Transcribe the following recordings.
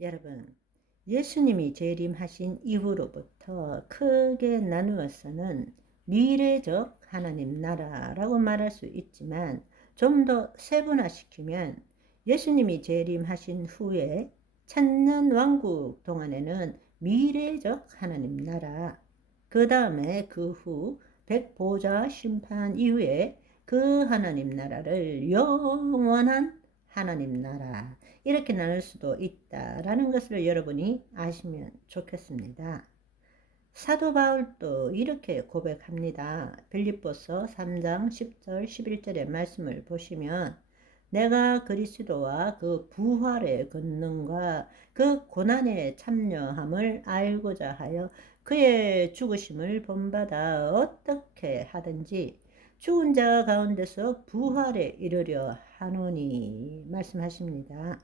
여러분, 예수님이 재림하신 이후로부터 크게 나누어서는 미래적 하나님 나라라고 말할 수 있지만, 좀 더 세분화시키면 예수님이 재림하신 후에 천년 왕국 동안에는 미래적 하나님 나라, 그 다음에 그 후 백보좌 심판 이후에 그 하나님 나라를 영원한 하나님 나라, 이렇게 나눌 수도 있다라는 것을 여러분이 아시면 좋겠습니다. 사도 바울도 이렇게 고백합니다. 빌립보서 3장 10절 11절의 말씀을 보시면, 내가 그리스도와 그 부활의 권능과 그 고난에 참여함을 알고자 하여 그의 죽으심을 본받아 어떻게 하든지 죽은 자 가운데서 부활에 이르려 하노니 말씀하십니다.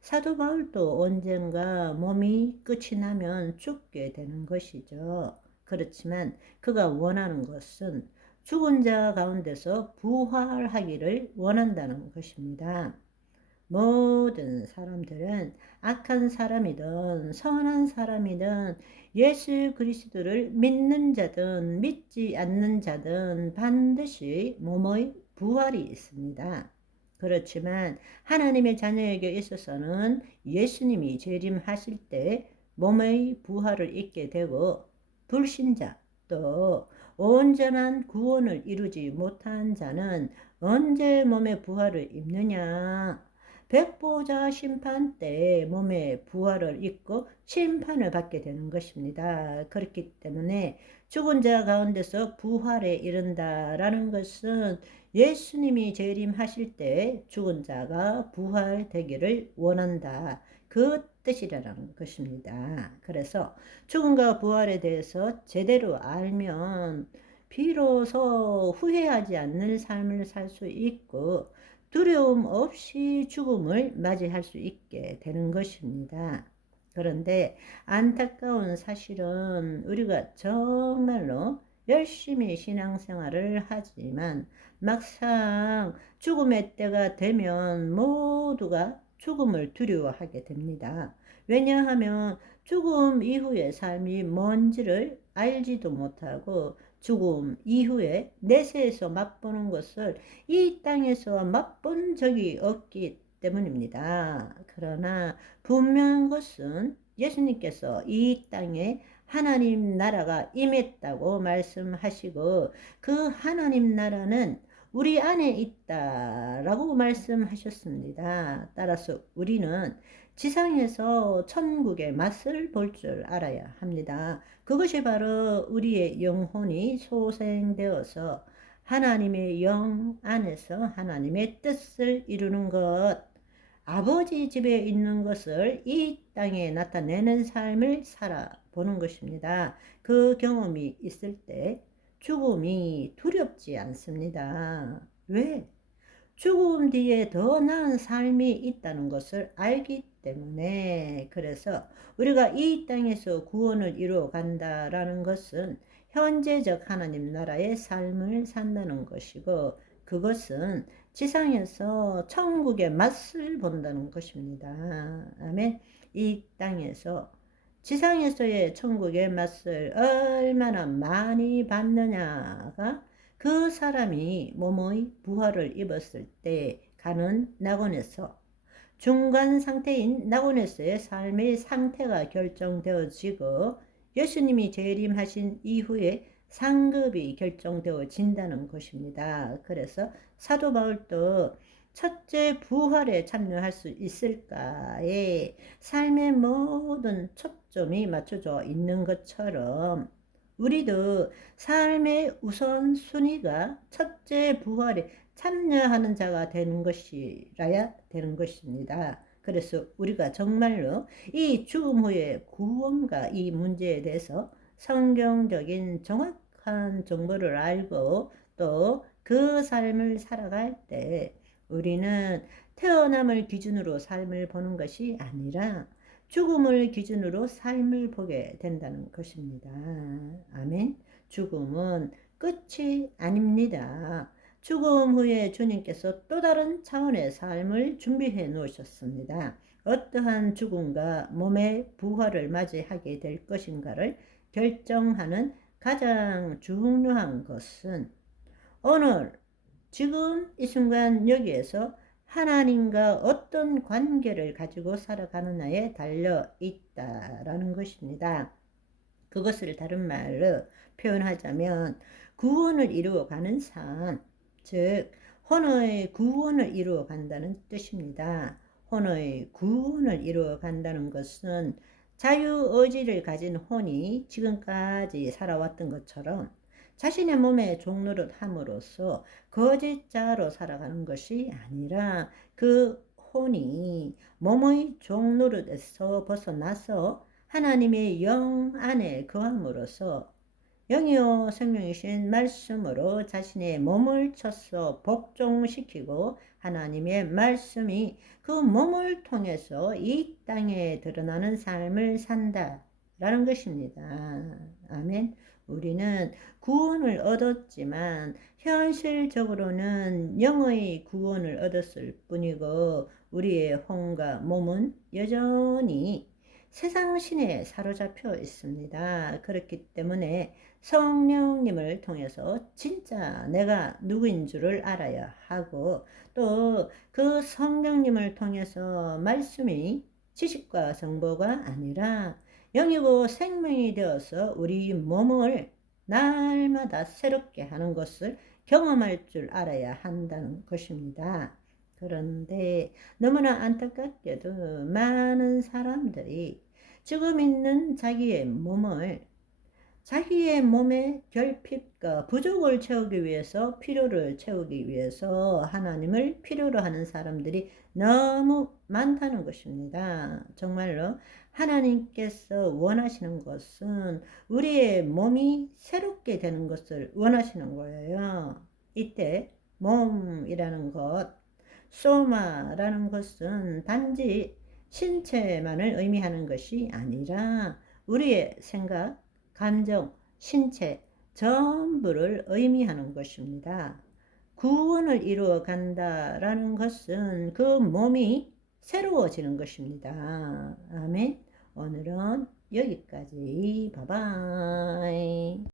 사도 바울도 언젠가 몸이 끝이 나면 죽게 되는 것이죠. 그렇지만 그가 원하는 것은 죽은 자 가운데서 부활하기를 원한다는 것입니다. 모든 사람들은 악한 사람이든 선한 사람이든 예수 그리스도를 믿는 자든 믿지 않는 자든 반드시 몸의 부활이 있습니다. 그렇지만 하나님의 자녀에게 있어서는 예수님이 재림하실 때 몸의 부활을 입게 되고, 불신자 또 온전한 구원을 이루지 못한 자는 언제 몸의 부활을 입느냐? 백보자 심판 때 몸의 부활을 입고 심판을 받게 되는 것입니다. 그렇기 때문에 죽은 자 가운데서 부활에 이른다라는 것은 예수님이 재림하실 때 죽은 자가 부활되기를 원한다, 그 뜻이라는 것입니다. 그래서 죽음과 부활에 대해서 제대로 알면 비로소 후회하지 않는 삶을 살 수 있고 두려움 없이 죽음을 맞이할 수 있게 되는 것입니다. 그런데 안타까운 사실은 우리가 정말로 열심히 신앙생활을 하지만 막상 죽음의 때가 되면 모두가 죽음을 두려워하게 됩니다. 왜냐하면 죽음 이후의 삶이 뭔지를 알지도 못하고 죽음 이후에 내세에서 맛보는 것을 이 땅에서 맛본 적이 없기 때문입니다. 그러나 분명한 것은 예수님께서 이 땅에 하나님 나라가 임했다고 말씀하시고, 그 하나님 나라는 우리 안에 있다라고 말씀하셨습니다. 따라서 우리는 지상에서 천국의 맛을 볼 줄 알아야 합니다. 그것이 바로 우리의 영혼이 소생되어서 하나님의 영 안에서 하나님의 뜻을 이루는 것, 아버지 집에 있는 것을 이 땅에 나타내는 삶을 살아보는 것입니다. 그 경험이 있을 때 죽음이 두렵지 않습니다. 왜? 죽음 뒤에 더 나은 삶이 있다는 것을 알기 때문에. 그래서 우리가 이 땅에서 구원을 이루어 간다라는 것은 현재적 하나님 나라의 삶을 산다는 것이고, 그것은 지상에서 천국의 맛을 본다는 것입니다. 아멘. 이 땅에서 지상에서의 천국의 맛을 얼마나 많이 받느냐가 그 사람이 몸의 부활을 입었을 때 가는 낙원에서, 중간 상태인 낙원에서의 삶의 상태가 결정되어지고, 예수님이 재림하신 이후에 상급이 결정되어진다는 것입니다. 그래서 사도 바울도 첫째 부활에 참여할 수 있을까에 삶의 모든 초점이 맞춰져 있는 것처럼, 우리도 삶의 우선순위가 첫째 부활에 참여하는 자가 되는 것이라야 되는 것입니다. 그래서 우리가 정말로 이 죽음 후의 구원과 이 문제에 대해서 성경적인 정확한 정보를 알고 또 그 삶을 살아갈 때, 우리는 태어남을 기준으로 삶을 보는 것이 아니라 죽음을 기준으로 삶을 보게 된다는 것입니다. 아멘. 죽음은 끝이 아닙니다. 죽음 후에 주님께서 또 다른 차원의 삶을 준비해 놓으셨습니다. 어떠한 죽음과 몸의 부활을 맞이하게 될 것인가를 결정하는 가장 중요한 것은 오늘 지금 이 순간 여기에서 하나님과 어떤 관계를 가지고 살아가느냐에 달려 있다라는 것입니다. 그것을 다른 말로 표현하자면 구원을 이루어가는 삶, 즉 혼의 구원을 이루어간다는 뜻입니다. 혼의 구원을 이루어간다는 것은 자유의지를 가진 혼이 지금까지 살아왔던 것처럼 자신의 몸에 종노릇 함으로써 거짓자로 살아가는 것이 아니라 그 혼이 몸의 종노릇에서 벗어나서 하나님의 영 안에 거함으로써 영이요 생명이신 말씀으로 자신의 몸을 쳐서 복종시키고 하나님의 말씀이 그 몸을 통해서 이 땅에 드러나는 삶을 산다라는 것입니다. 아멘. 우리는 구원을 얻었지만 현실적으로는 영의 구원을 얻었을 뿐이고 우리의 혼과 몸은 여전히 세상 신에 사로잡혀 있습니다. 그렇기 때문에 성령님을 통해서 진짜 내가 누구인 줄을 알아야 하고 또 그 성령님을 통해서 말씀이 지식과 정보가 아니라 영이고 생명이 되어서 우리 몸을 날마다 새롭게 하는 것을 경험할 줄 알아야 한다는 것입니다. 그런데 너무나 안타깝게도 많은 사람들이 지금 있는 자기의 몸의 결핍과 부족을 채우기 위해서 필요를 채우기 위해서 하나님을 필요로 하는 사람들이 너무 많다는 것입니다. 정말로 하나님께서 원하시는 것은 우리의 몸이 새롭게 되는 것을 원하시는 거예요. 이때 몸이라는 것, 소마라는 것은 단지 신체만을 의미하는 것이 아니라 우리의 생각, 감정, 신체 전부를 의미하는 것입니다. 구원을 이루어 간다라는 것은 그 몸이 새로워지는 것입니다. 아멘. 오늘은 여기까지. 바이바이.